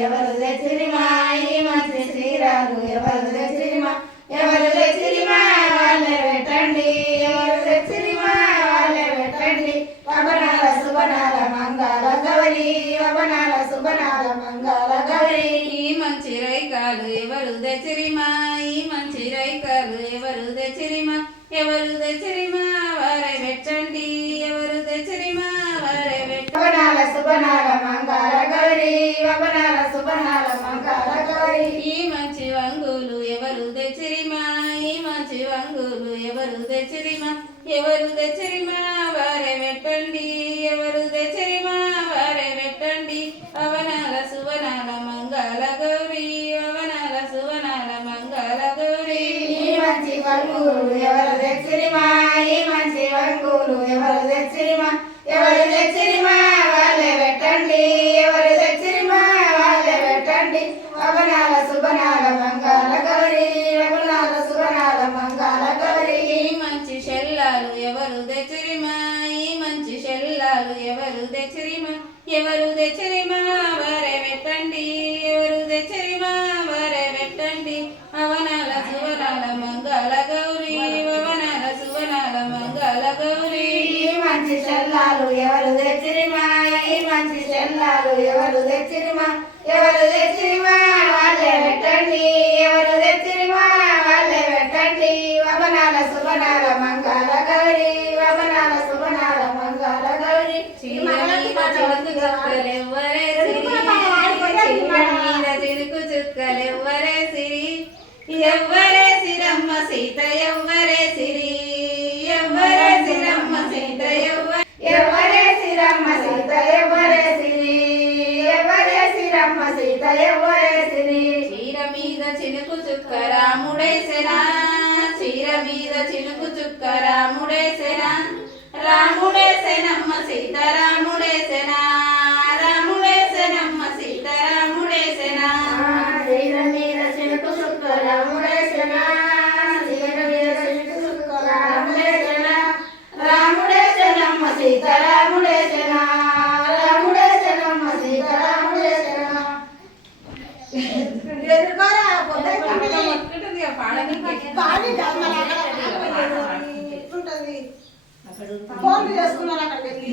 ఎవరు తెచ్చిరిమా ఈ మంచి చీరలు ఎవరు తెచ్చిరిమా ఎవరు తెచ్చిరిమా వాళ్ళే పెట్టండి ఎవరు తెచ్చిరిమా వాళ్ళే పెట్టండి వబనాల సుబనాల మంగళ గౌరి వబనాల సుబనాల మంగళ గౌరి ఈ మంచి రైకాలు ఎవరు తెచ్చిరిమా ఈ మంచి రైకాలు ఎవరు తెచ్చిరిమా ఎవరు తెచ్చిరిమా వారే పెట్టండి ఎవరు తెచ్చిరిమా వారే వబనాల సుబనాల మంగళ గౌరి వబనాల సుబనాల మంగళ గౌరి ఈ మంచి వంగులు ఎవరు తెచ్చిరిమా ఈ మంచి వంగులు ఎవరు తెచ్చిరిమా ఎవరు తెచ్చిరిమా వారే పెట్టండి ఎవరు తెచ్చిరిమా వారే పెట్టండి అవనాల సువనాల మంగళ గౌరి అవనాల సువనాల మంగళ గౌరి ఈ మంచి వంగులు ఎవరు తెచ్చిరిమా ఈ మంచి వంగులు ఎవరు తెచ్చిరిమా ఎవరు తెచ్చిరిమా వాళ్ళే పెట్టండి ఎవరు తెచ్చిరిమా వాళ్ళే పెట్టండి వబనాల సుబనాల మంగళ గౌరి వబనాల సుబనాల మంగళ గౌరి ఈ మంచి షెల్లాలు ఎవరు తెచ్చిరిమా ఈ మంచి షెల్లాలు ఎవరు తెచ్చిరిమా ఎవరు తెచ్చిరిమా వారే పెట్టండి ఎవరు తెచ్చిరిమా వారే పెట్టండి అవనాల సువనాల మంగళ గౌరి వవనాల సువనాల మంగళ గౌరి ఈ మంచి చెల్లాలు ఎవరు తెచ్చిరిమా ఈ మంచి చెల్లాలు ఎవరు తెచ్చిరిమా ఎవరు తెచ్చిరిమా వాళ్ళే పెట్టండి ఎవరు తెచ్చిరిమా వాళ్ళే పెట్టండి వబనాల సుబనాల మంగళ గౌరి వబనాల సుబనాల మంగళ గౌరి చుక్కలెవ్వరే చిరుకు చుక్కలెవ్వరే సిరి ఎవ్వరే సిరమ్మ సీత ఎవ్వరే సిరి ఎవ్వరే సిరమ్మ సీత ఎవరే సిరమ్మ సీత ఎవరే సిరి ఎవరే సిరమ్మ సీత ఎవరే సిరి చీర మీద చినుకు చుక్క రాముడేసెనా చీర మీద చినుకు చుక్క రాముడేసెనా రాముడేసెనమ్మ సీత రాముడేసెనా రాముడేసెనమ్మ సీత రాముడేసెనా చీర మీద చినుకు చుక్క రాముడేసెనా చీర మీద చినుకు చుక్క రాముడేసెనా రాముడేసెనమ్మ సీత రాముడేసెనా రాముడేసెనమ్మ సీత రాముడేసెనా ఎదుర్కోరా పొద్దు ఫోన్ చేసుకున్నాను అక్కడికి